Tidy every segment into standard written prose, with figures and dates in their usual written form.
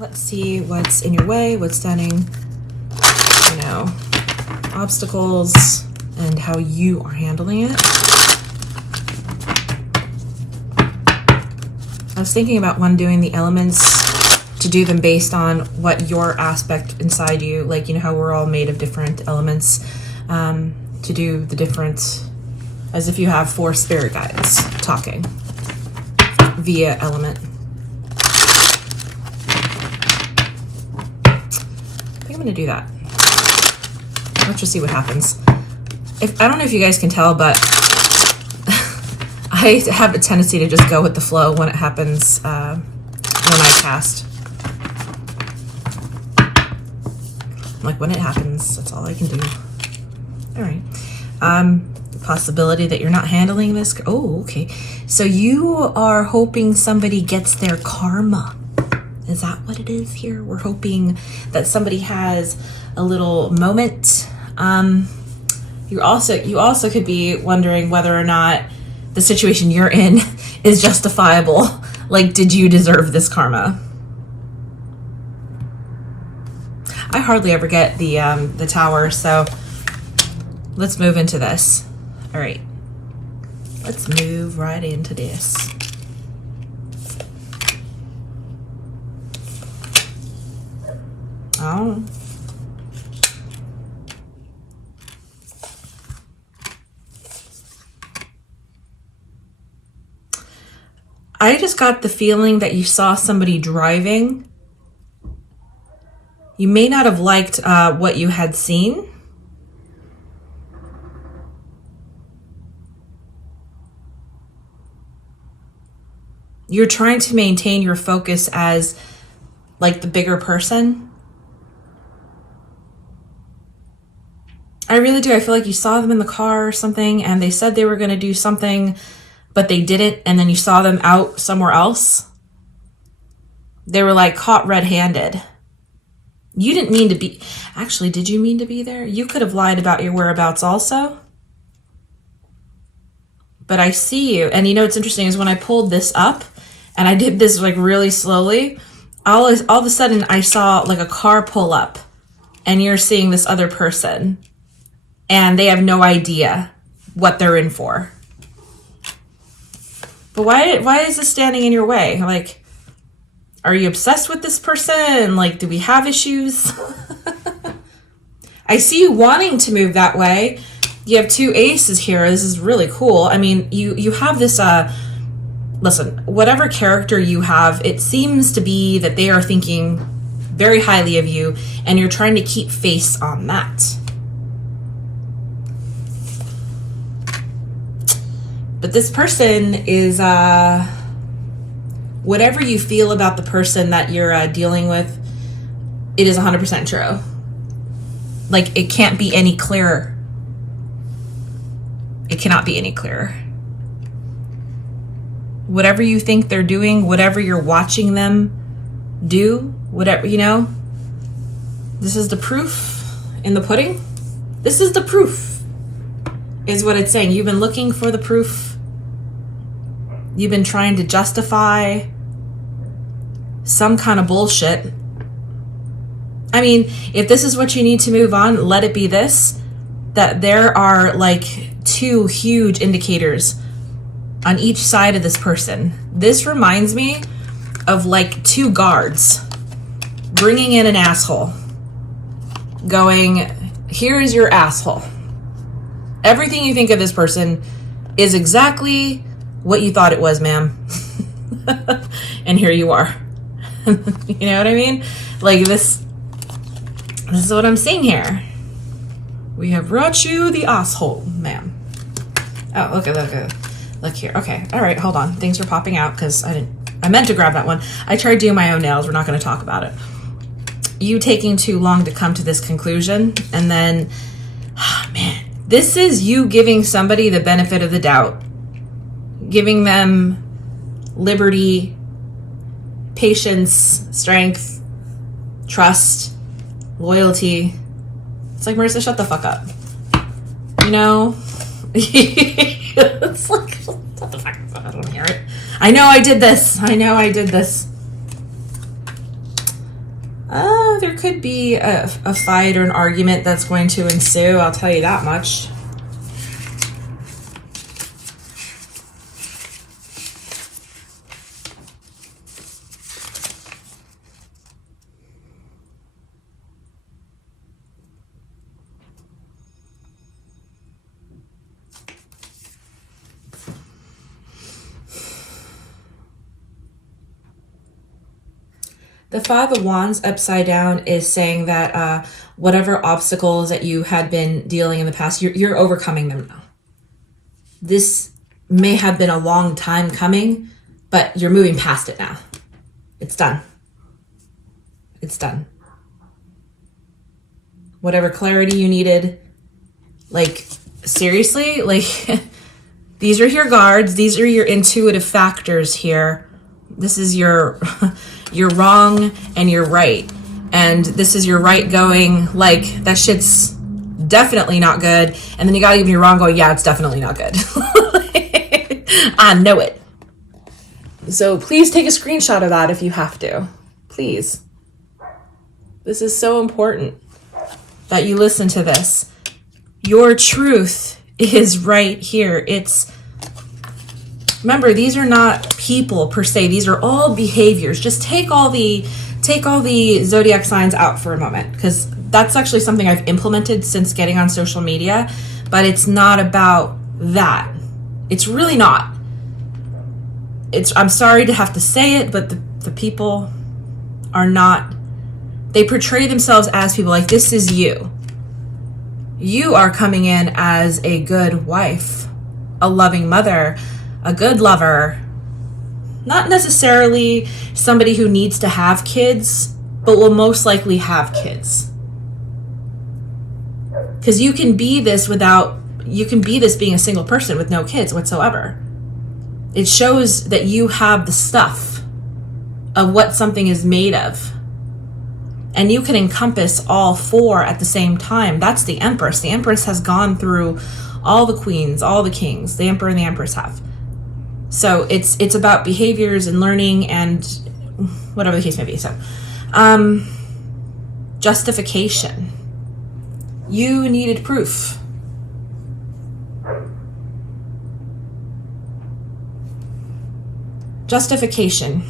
Let's see what's in your way, what's standing, you know, obstacles, and how you are handling it. I was thinking about when doing the elements to do them based on what your aspect inside you, like, you know, how we're all made of different elements, to do the different, as if you have 4 spirit guides talking via element. I think I'm gonna do that. Let's just see what happens. I don't know if you guys can tell, but I have a tendency to just go with the flow when it happens, when I cast. Like, when it happens, that's all I can do. All right. Possibility that you're not handling this. Oh, okay. So you are hoping somebody gets their karma. Is that what it is here? We're hoping that somebody has a little moment. You also could be wondering whether or not the situation you're in is justifiable. Like, did you deserve this karma? I hardly ever get the tower, so let's move into this. All right, let's move right into this. Oh. I just got the feeling that you saw somebody driving. You may not have liked what you had seen. You're trying to maintain your focus as like the bigger person. I really do. I feel like you saw them in the car or something and they said they were going to do something, but they didn't. And then you saw them out somewhere else. They were like caught red-handed. You didn't mean to be, actually, did you mean to be there? You could have lied about your whereabouts also. But I see you. And you know what's interesting is when I pulled this up and I did this like really slowly, all of a sudden I saw like a car pull up and you're seeing this other person and they have no idea what they're in for. But why is this standing in your way? Like, are you obsessed with this person? Like, do we have issues? I see you wanting to move that way. You have 2 aces here. This is really cool. I mean, you have this, listen, whatever character you have, it seems to be that they are thinking very highly of you and you're trying to keep face on that. But this person is, whatever you feel about the person that you're dealing with, it is 100% true. Like, it can't be any clearer. It cannot be any clearer. Whatever you think they're doing, whatever you're watching them do, whatever, you know, this is the proof in the pudding. This is the proof, is what it's saying. You've been looking for the proof. You've been trying to justify some kind of bullshit. I mean, if this is what you need to move on, let it be this, that there are like 2 huge indicators on each side of this person. This reminds me of like 2 guards bringing in an asshole, going, here is your asshole. Everything you think of this person is exactly what you thought it was, ma'am. And here you are. You know what I mean? Like, this is what I'm seeing here. We have brought you the asshole, ma'am. Oh, look here. Okay, all right, hold on. Things are popping out because I meant to grab that one. I tried doing my own nails. We're not going to talk about it. You taking too long to come to this conclusion, and then, man, this is you giving somebody the benefit of the doubt, giving them liberty, patience, strength, trust, loyalty. It's like, Marisa, shut the fuck up. You know? It's like, shut the fuck up. I don't hear it. I know I did this. there could be a fight or an argument that's going to ensue. I'll tell you that much. The Five of Wands upside down is saying that whatever obstacles that you had been dealing in the past, you're overcoming them now. This may have been a long time coming, but you're moving past it now. It's done. It's done. Whatever clarity you needed, like, seriously, like, these are your guards. These are your intuitive factors here. This is your... You're wrong and you're right. And this is your right going, like, that shit's definitely not good. And then you gotta give me your wrong going, yeah, it's definitely not good. I know it. So please take a screenshot of that if you have to. Please. This is so important that you listen to this. Your truth is right here. Remember, these are not people per se. These are all behaviors. Just take all the zodiac signs out for a moment, because that's actually something I've implemented since getting on social media, but it's not about that. It's really not. I'm sorry to have to say it, but the people are not, they portray themselves as people. Like, this is you. You are coming in as a good wife, a loving mother, a good lover, not necessarily somebody who needs to have kids, but will most likely have kids. Because you can be this being a single person with no kids whatsoever. It shows that you have the stuff of what something is made of. And you can encompass all four at the same time. That's the Empress. The Empress has gone through all the queens, all the kings. The Emperor and the Empress have. So it's about behaviors and learning and whatever the case may be. So, justification. You needed proof. Justification.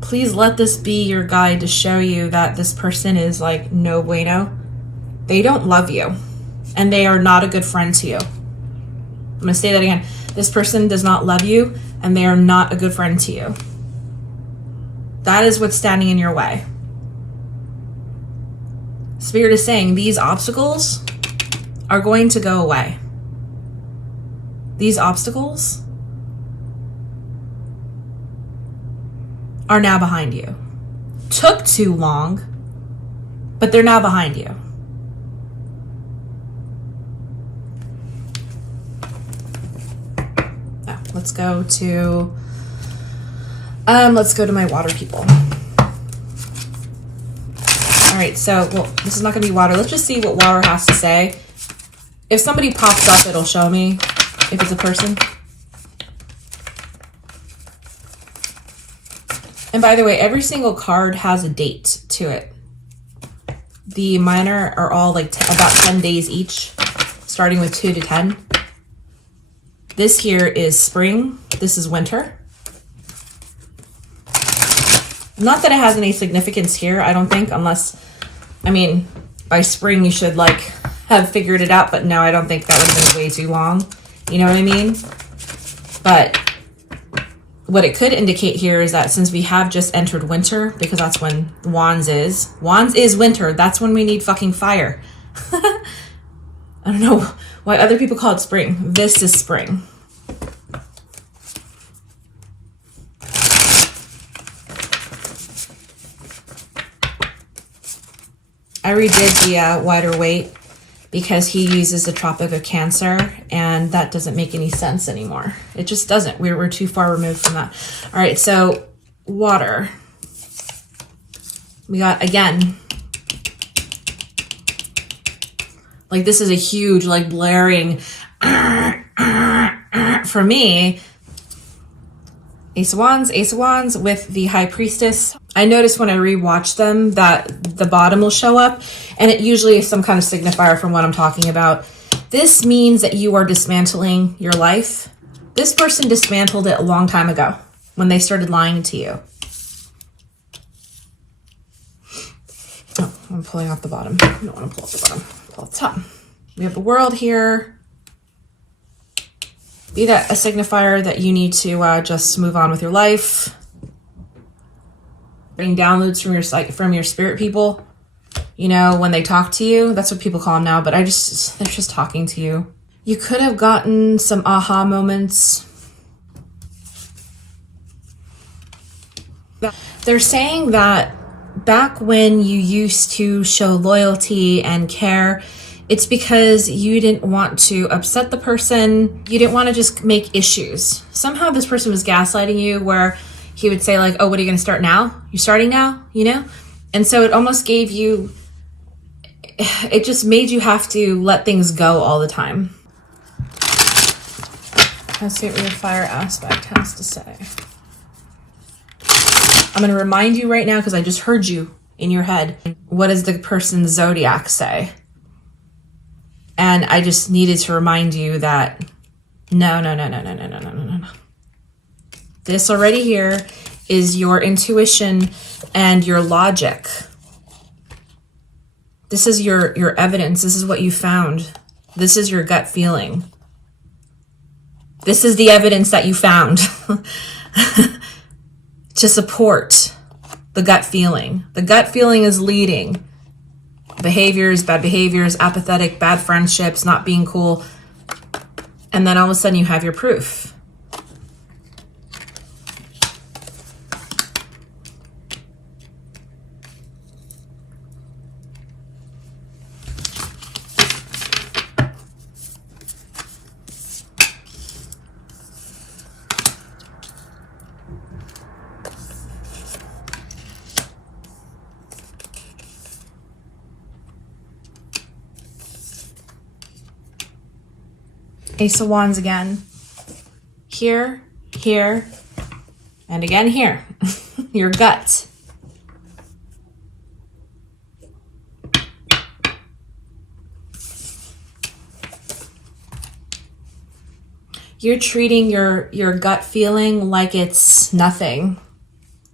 Please let this be your guide to show you that this person is like no bueno. They don't love you, and they are not a good friend to you. I'm going to say that again. This person does not love you, and they are not a good friend to you. That is what's standing in your way. Spirit is saying these obstacles are going to go away. These obstacles are now behind you. Took too long, but they're now behind you. Now, let's go to my water people. All right, so, well, this is not going to be water. Let's just see what water has to say. If somebody pops up, it'll show me if it's a person. And by the way, every single card has a date to it. The minor are all like about 10 days each, starting with 2 to 10. This here is spring. This is winter. Not that it has any significance here, I don't think, unless, I mean, by spring you should like have figured it out, but no, I don't think that would have been way too long. You know what I mean? But what it could indicate here is that since we have just entered winter, because that's when Wands is winter, that's when we need fucking fire. I don't know why other people call it spring. This is spring. I redid the wider weight because he uses the Tropic of Cancer, and that doesn't make any sense anymore. It just doesn't. We're too far removed from that. All right, so water. We got, again, like this is a huge, like blaring, for me, Ace of Wands with the High Priestess. I notice when I rewatch them that the bottom will show up, and it usually is some kind of signifier from what I'm talking about. This means that you are dismantling your life. This person dismantled it a long time ago when they started lying to you. Oh, I'm pulling off the bottom. I don't want to pull off the bottom. Pull off the top. We have the World here. Be that a signifier that you need to just move on with your life. Getting downloads from your spirit people. You know, when they talk to you, that's what people call them now, but they're just talking to you. You could have gotten some aha moments. They're saying that back when you used to show loyalty and care, it's because you didn't want to upset the person. You didn't want to just make issues. Somehow this person was gaslighting you, where he would say like, oh, what are you going to start now? You're starting now, you know? And so it almost gave you, it just made you have to let things go all the time. Let's see what your fire aspect has to say. I'm going to remind you right now, because I just heard you in your head. What does the person's zodiac say? And I just needed to remind you that no. This already here is your intuition and your logic. This is your evidence. This is what you found. This is your gut feeling. This is the evidence that you found to support the gut feeling. The gut feeling is leading. Behaviors, bad behaviors, apathetic, bad friendships, not being cool. And then all of a sudden you have your proof. Ace of Wands again. Here, here, and again here. Your gut. You're treating your gut feeling like it's nothing.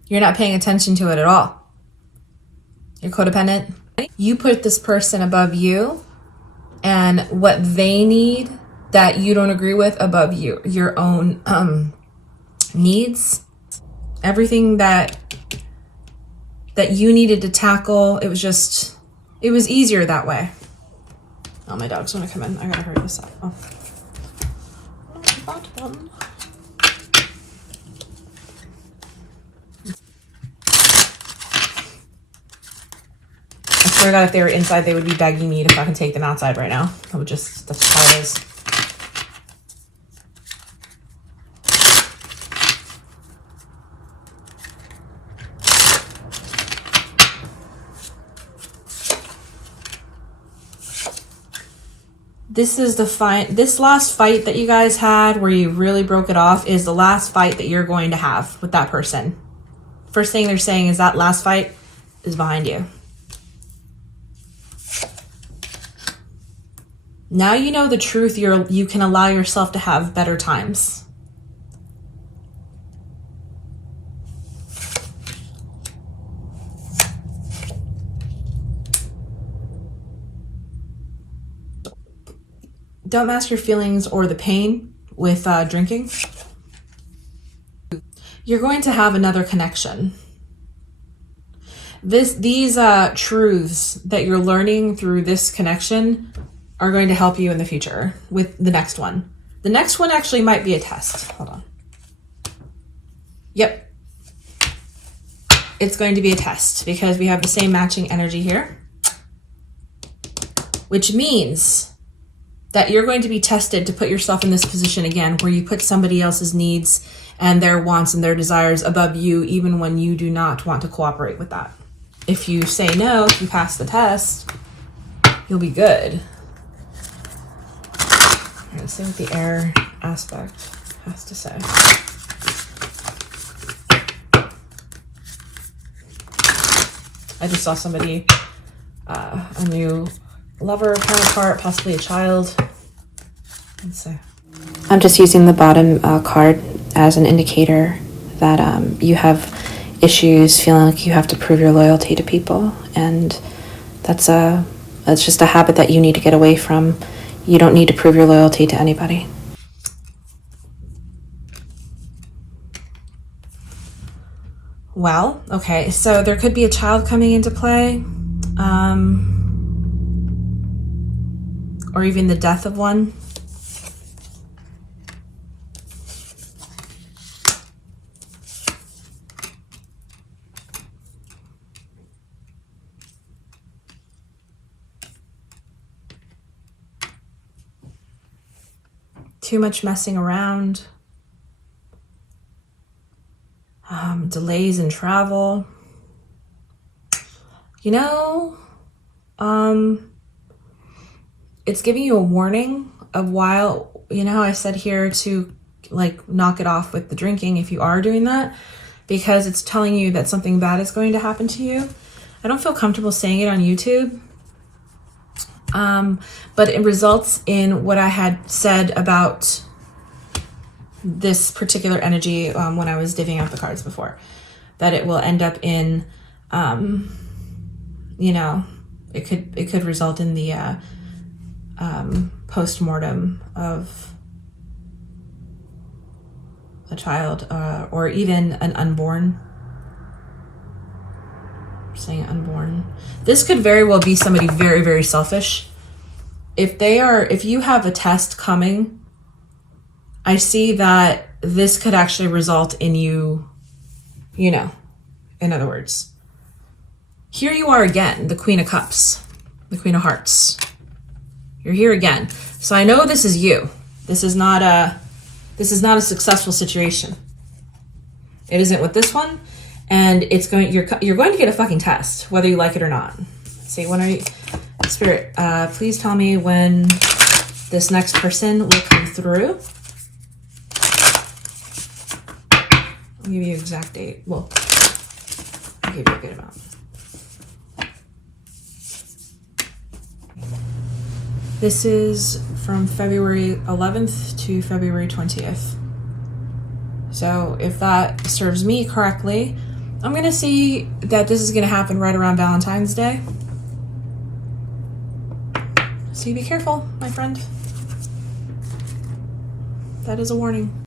You're not paying attention to it at all. You're codependent. You put this person above you, and what they need that you don't agree with above your own needs. Everything that you needed to tackle, it was easier that way. Oh, my dog's gonna come in. I gotta hurry this up. Oh. Bottom. I swear to God, if they were inside, they would be begging me to fucking take them outside right now. That's how it is. This is the fight. This last fight that you guys had where you really broke it off is the last fight that you're going to have with that person. First thing they're saying is that last fight is behind you. Now you know the truth. You can allow yourself to have better times. Don't mask your feelings or the pain with drinking. You're going to have another connection. These truths that you're learning through this connection are going to help you in the future with the next one. The next one actually might be a test. Hold on. Yep. It's going to be a test because we have the same matching energy here, which means that you're going to be tested to put yourself in this position again where you put somebody else's needs and their wants and their desires above you, even when you do not want to cooperate with that. If you say no, if you pass the test, you'll be good. All right, same with the air aspect. has to say. I just saw somebody, a new lover, counterpart, possibly a child. Let's see. I'm just using the bottom card as an indicator that you have issues feeling like you have to prove your loyalty to people, and that's just a habit that you need to get away from. You don't need to prove your loyalty to anybody. Well, okay, so there could be a child coming into play, or even the death of one. Too much messing around. Delays in travel. You know, it's giving you a warning of while, you know how I said here to like knock it off with the drinking if you are doing that, because it's telling you that something bad is going to happen to you. I don't feel comfortable saying it on YouTube. But it results in what I had said about this particular energy when I was divvying out the cards before, that it will end up in, you know, it could result in the post-mortem of a child, or even an unborn. I'm saying unborn. This could very well be somebody very, very selfish. If you have a test coming, I see that this could actually result in you, you know, in other words. Here you are again, the Queen of Cups, the Queen of Hearts. You're here again. So I know this is you. This is not a successful situation. It isn't with this one, and you're going to get a fucking test, whether you like it or not. Let's see, when are you, Spirit, please tell me when this next person will come through. I'll give you an exact date. Well, I'll give you a good amount. This is from February 11th to February 20th. So if that serves me correctly, I'm going to see that this is going to happen right around Valentine's Day. So you be careful, my friend. That is a warning.